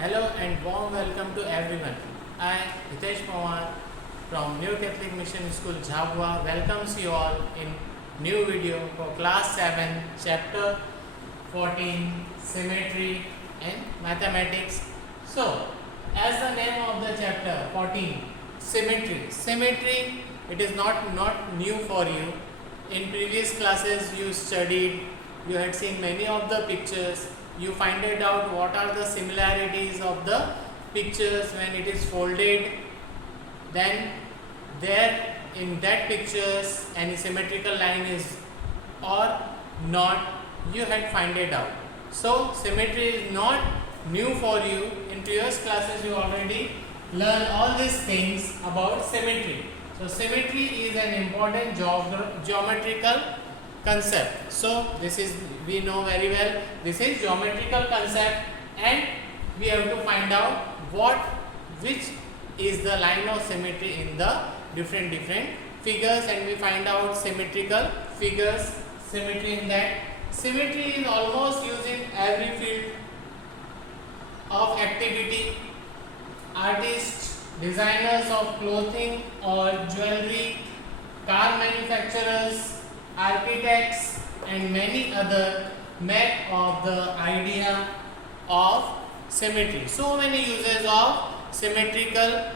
Hello and warm welcome to everyone. I, Hitesh Pawar from New Catholic Mission School, Jhabua, welcomes you all in new video for class 7, chapter 14, symmetry and mathematics. So, as the name of the chapter 14, symmetry. Symmetry, it is not new for you. In previous classes you studied, you had seen many of the pictures. You find it out what are the similarities of the pictures when it is folded. Then there in that pictures any symmetrical line is or not, you had find it out. So symmetry is not new for you. In previous classes you already learn all these things about symmetry. So symmetry is an important geometrical concept. So this is, we know very well, this is geometrical concept, and we have to find out which is the line of symmetry in the different figures, and we find out symmetrical figures, symmetry in that. Symmetry is almost used in every field of activity. Artists, designers of clothing or jewelry, car manufacturers, architects and many other make of the idea of symmetry. So many uses of symmetrical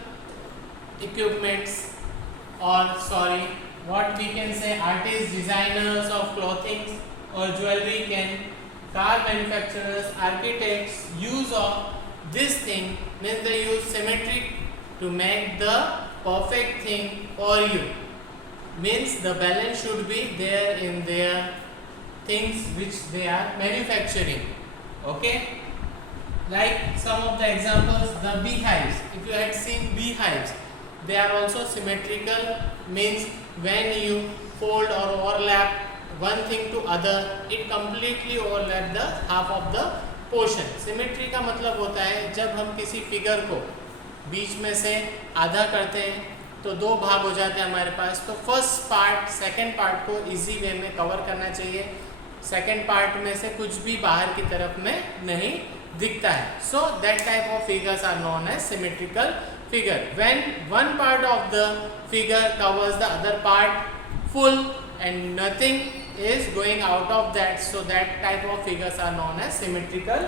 equipments, or what we can say, artists, designers of clothing or jewelry, car manufacturers, architects use of this thing means they use symmetry to make the perfect thing for you. Means the balance should be there in their things which they are manufacturing. Okay, like some of the examples, the beehives. If you had seen beehives, they are also symmetrical. Means when you fold or overlap one thing to other, it completely overlap the half of the portion. Symmetry का मतलब होता है जब हम किसी figure को बीच में से आधा करते हैं तो दो भाग हो जाते हैं हमारे पास. तो फर्स्ट पार्ट सेकंड पार्ट को इजी वे में कवर करना चाहिए. सेकंड पार्ट में से कुछ भी बाहर की तरफ में नहीं दिखता है. So that type of figures are known as symmetrical figure. When one part of the figure covers the other part full and nothing is going out of that, so that type of figures are known as symmetrical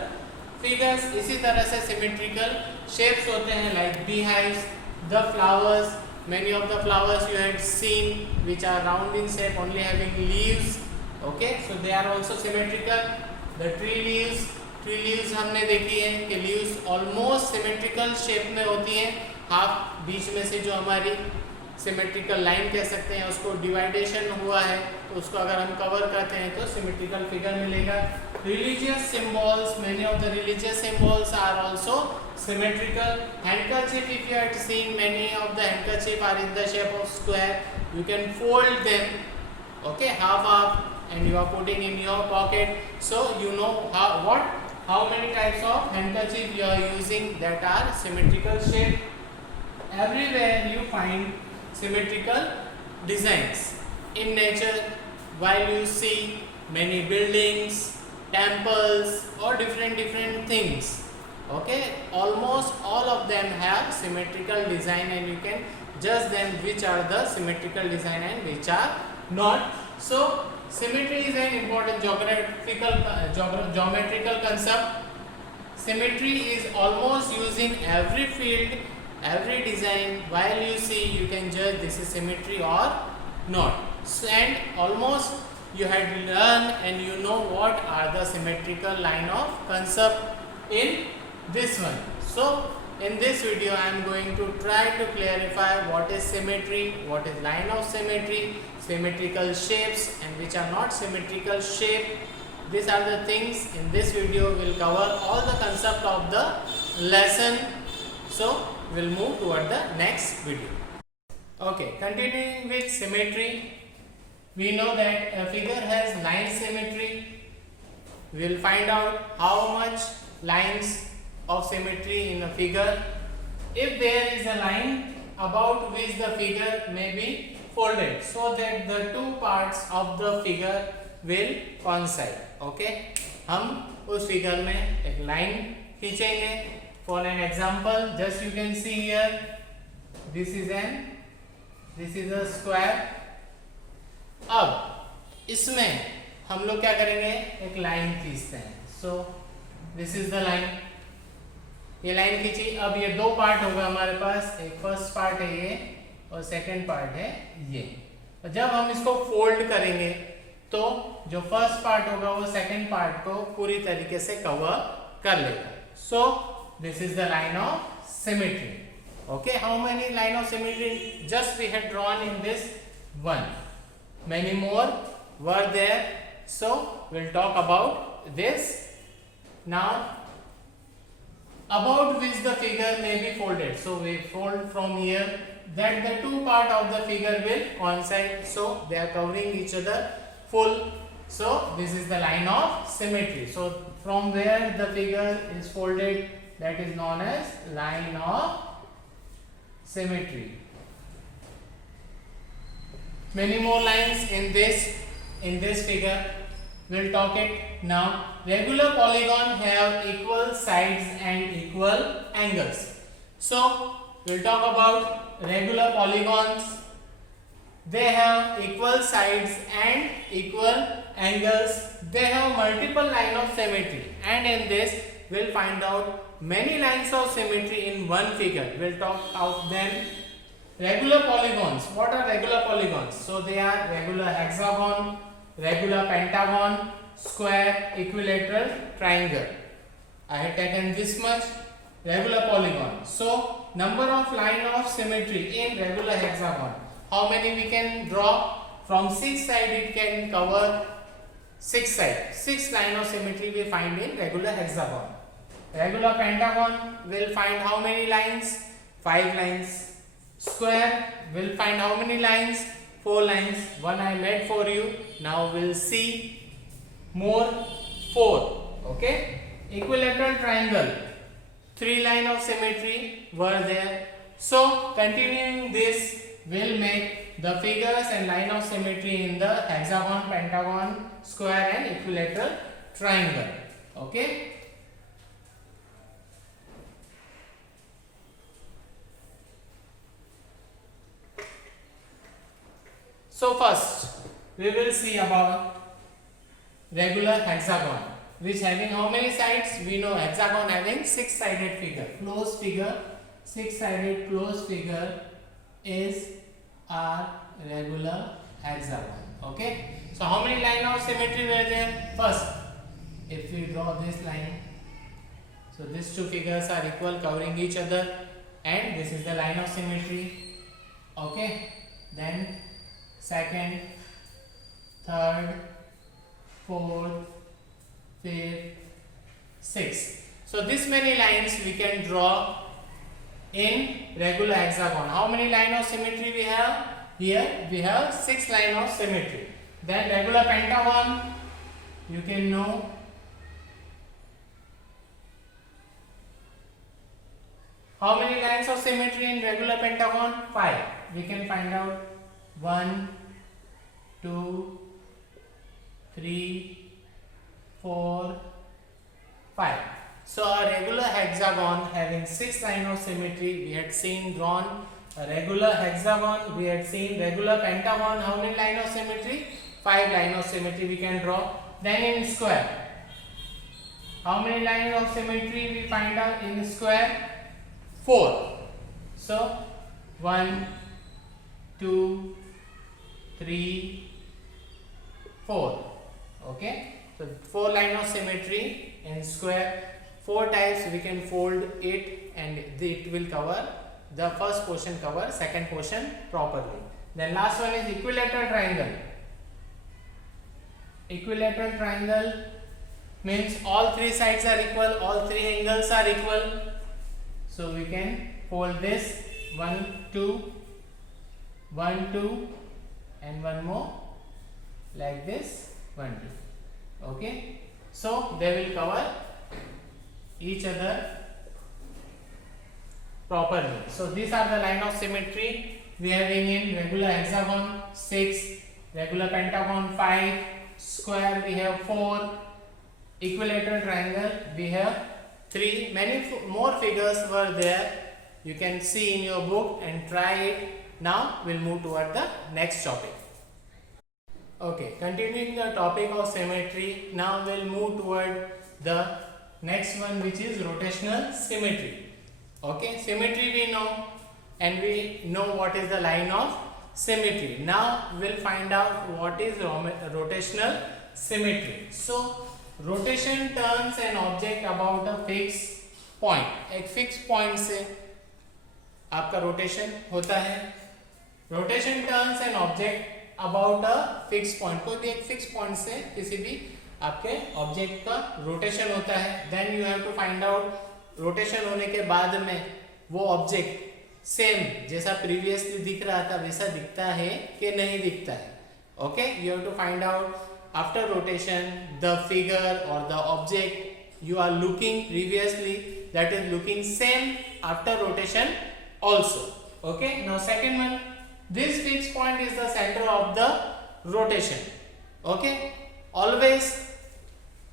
figures. इसी तरह से symmetrical shapes होते हैं like beehives, the flowers. Many of the flowers you had seen which are round in shape, only having leaves. Okay, so they are also symmetrical. The tree leaves हमने देखी है कि leaves almost symmetrical shape में होती हैं. Half बीच में से जो हमारी symmetrical line कह सकते हैं उसको dividation हुआ है, तो उसको अगर हम cover करते हैं तो symmetrical figure मिलेगा. Religious symbols, many of the religious symbols are also symmetrical. Handkerchief, if you had seen, many of the handkerchief are in the shape of square. You can fold them, okay, half, and you are putting in your pocket. So you know how many types of handkerchief you are using that are symmetrical shape. Everywhere you find symmetrical designs in nature. While you see many buildings, temples or different things, okay, almost all of them have symmetrical design, and you can judge them which are the symmetrical design and which are not. So symmetry is an important geometrical concept. Symmetry is almost used in every field, every design. While you see, you can judge this is symmetry or not. So, and almost you had learned and you know what are the symmetrical line of concept in this one. So in this video I am going to try to clarify what is symmetry, what is line of symmetry, symmetrical shapes and which are not symmetrical shape. These are the things in this video. Will cover all the concept of the lesson. So we'll move toward the next video. Okay, continuing with symmetry. We know that a figure has line symmetry. We will find out how much lines of symmetry in a figure. If there is a line about which the figure may be folded, so that the two parts of the figure will coincide. Okay, हम उस figure में एक line खींचेंगे for an example, just you can see here, this is a square. अब इसमें हम लोग क्या करेंगे, एक लाइन खींचते हैं. So this is the line. ये लाइन खींची. अब ये दो पार्ट होगा हमारे पास, एक फर्स्ट पार्ट है ये और सेकंड पार्ट है ये. और जब हम इसको फोल्ड करेंगे तो जो फर्स्ट पार्ट होगा वो सेकंड पार्ट को पूरी तरीके से कवर कर लेगा. So this is the line of symmetry. Okay, how many line of symmetry just we had drawn in this one? Many more were there, so we'll talk about this now. About which the figure may be folded, so we fold from here that the two part of the figure will coincide, so they are covering each other full. So this is the line of symmetry. So from where the figure is folded, that is known as line of symmetry. Many more lines in this figure. We'll talk it now. Regular polygon have equal sides and equal angles. So we'll talk about regular polygons. They have equal sides and equal angles. They have multiple line of symmetry, and in this we'll find out many lines of symmetry in one figure. We'll talk about them. Regular polygons. What are regular polygons? So they are regular hexagon, regular pentagon, square, equilateral, triangle. I have taken this much. Regular polygon. So number of line of symmetry in regular hexagon. How many we can draw? From 6 sides it can cover 6 sides. 6 line of symmetry we find in regular hexagon. Regular pentagon will find how many lines? 5 lines. Square will find how many lines? 4 lines. One I made for you. Now we'll see more. 4. Okay. Equilateral triangle. 3 line of symmetry were there. So continuing this will make the figures and line of symmetry in the hexagon, pentagon, square and equilateral triangle. Okay. So first we will see about regular hexagon, which having how many sides? We know hexagon having 6-sided figure. Closed figure, 6-sided closed figure is our regular hexagon. Okay. So how many line of symmetry were there? First, if we draw this line, so these two figures are equal, covering each other, and this is the line of symmetry. Okay. Then second, third, fourth, fifth, sixth. So this many lines we can draw in regular hexagon. How many line of symmetry we have? Here we have 6 line of symmetry. Then regular pentagon, you can know. How many lines of symmetry in regular pentagon? 5. We can find out 1, 2, 3, 4, 5. So a regular hexagon having 6 line of symmetry we had seen drawn. A regular hexagon we had seen. Regular pentagon, how many line of symmetry? 5 line of symmetry we can draw. Then in square, how many line of symmetry we find out in square? 4. So 1, 2, 3, 4. Okay. So 4 line of symmetry in square. 4 times we can fold it and it will cover the first portion, cover second portion properly. Then last one is equilateral triangle. Equilateral triangle means all 3 sides are equal, all 3 angles are equal. So we can fold this 1, 2, 1, 2 and one more like this 1, 2. Okay. So they will cover each other properly. So these are the line of symmetry we are having in regular hexagon 6, regular pentagon 5, square we have 4, equilateral triangle we have 3. Many more figures were there. You can see in your book and try it. Now we'll move toward the next topic. Okay, continuing the topic of symmetry, now we'll move toward the next one, which is rotational symmetry. Okay, symmetry we know, and we know what is the line of symmetry. Now we'll find out what is rotational symmetry. So rotation turns an object about a fixed point. एक fixed point से आपका rotation होता है. Rotation turns an object about a fixed point. कोई भी एक fixed point से किसी भी आपके object का rotation होता है. Then you have to find out rotation होने के बाद में वो object सेम जैसा प्रीवियसली दिख रहा था वैसा दिखता है कि नहीं दिखता है. Okay, you have to find out after rotation the figure or the object you are looking previously that is looking same after rotation also. Okay, now second one, this fixed point is the center of the rotation. Okay, always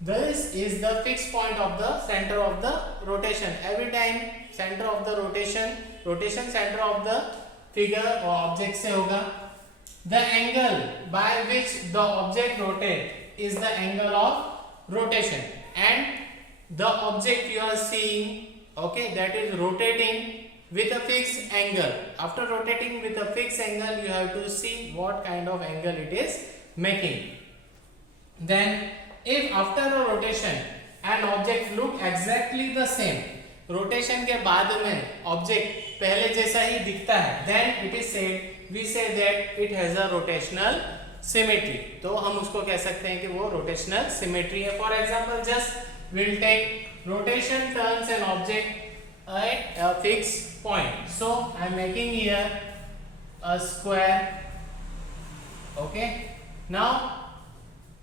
this is the fixed point of the center of the rotation. Every time center of the rotation center of the figure or object से होगा. The angle by which the object rotate is the angle of rotation, and the object you are seeing, okay, that is rotating with a fixed angle. After rotating with a fixed angle, you have to see what kind of angle it is making. Then if after a rotation an object look exactly the same, rotation के बाद में object पहले जैसा ही दिखता है, then it is said, we say that it has a rotational symmetry. तो हम उसको कह सकते हैं कि वो rotational symmetry है. For example, just we'll take rotation turns an object at a fixed point. So I am making here a square. Okay, now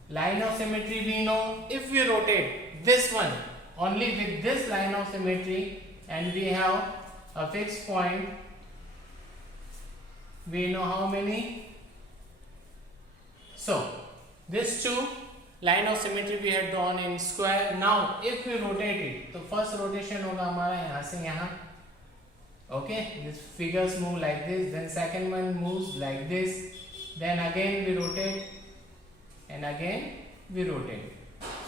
line of symmetry we know. If we rotate this one only with this line of symmetry and we have a fixed point, we know how many. So this two line of symmetry we had drawn in square. Now if we rotate it, तो first rotation होगा हमारा यहाँ से यहाँ. Okay, these figures move like this, then second one moves like this, then again we rotate and again we rotate.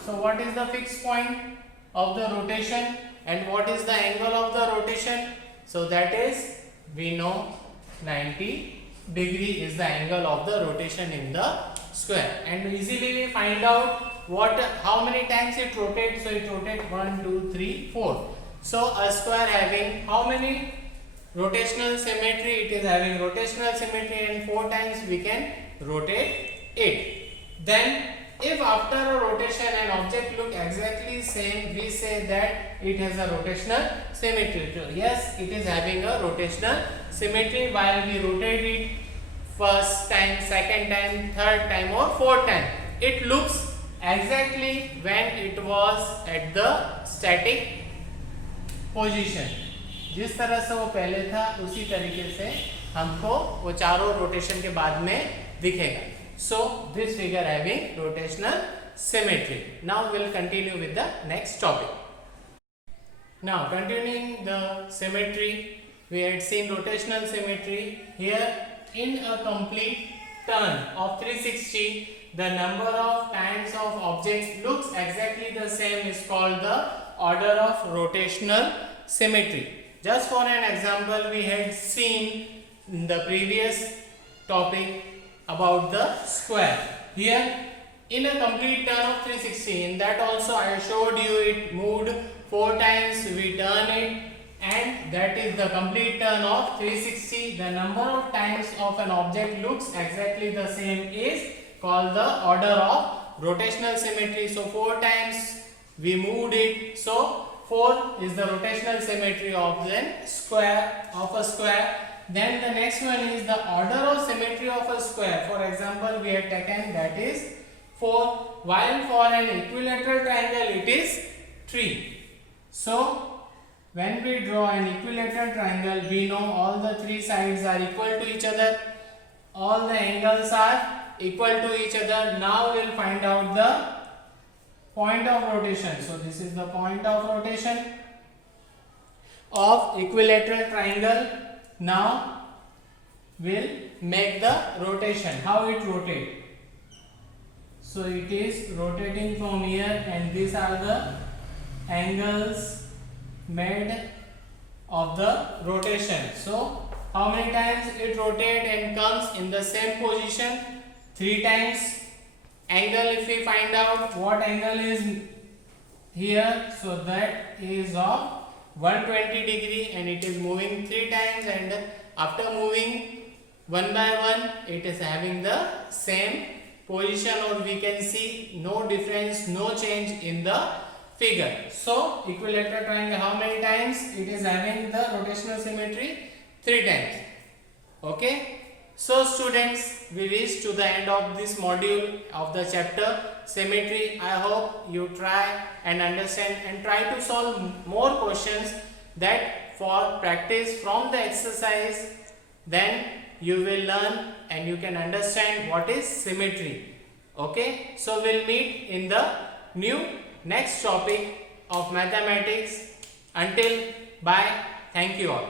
So what is the fixed point of the rotation and what is the angle of the rotation? So that is, we know 90 degree is the angle of the rotation in the square, and easily we find out how many times it rotates. So it rotates 1 2 3 4. So a square having how many rotational symmetry? It is having rotational symmetry, and 4 times we can rotate it. Then if after a rotation an object look exactly same, we say that it has a rotational symmetry. So yes, it is having a rotational symmetry while we rotate it first time, second time, third time or fourth time. It looks exactly when it was at the static position. जिस तरह से वो पहले था उसी तरीके से हमको वो चारों रोटेशन के बाद में दिखेगा. So this figure having rotational symmetry. Now we'll continue with the next topic. Now continuing the symmetry, we had seen rotational symmetry. Here in a complete turn of 360, the number of times of object looks exactly the same is called the order of rotational symmetry. Just for an example, we had seen in the previous topic about the square. Here in a complete turn of 360, in that also I showed you it moved 4 times, we turn it, and that is the complete turn of 360. The number of times of an object looks exactly the same is called the order of rotational symmetry. So 4 times we moved it, so 4 is the rotational symmetry of a square. Then the next one is the order of symmetry of a square. For example, we have taken that is 4, while for an equilateral triangle it is 3. So when we draw an equilateral triangle, we know all the 3 sides are equal to each other, all the angles are equal to each other. Now we will find out the point of rotation. So this is the point of rotation. of equilateral triangle. Now we'll make the rotation. How it rotate? So it is rotating from here, and these are the angles made of the rotation. So how many times it rotate and comes in the same position? 3 times. Angle, if we find out what angle is here, so that is of 120 degree, and it is moving 3 times, and after moving one by one it is having the same position, or we can see no difference, no change in the figure. So equilateral triangle, how many times it is having the rotational symmetry? 3 times. Okay. So students, we reached to the end of this module of the chapter symmetry. I hope you try and understand and try to solve more questions, that for practice from the exercise, then you will learn and you can understand what is symmetry. Okay. So we'll meet in the next topic of mathematics. Until bye. Thank you all.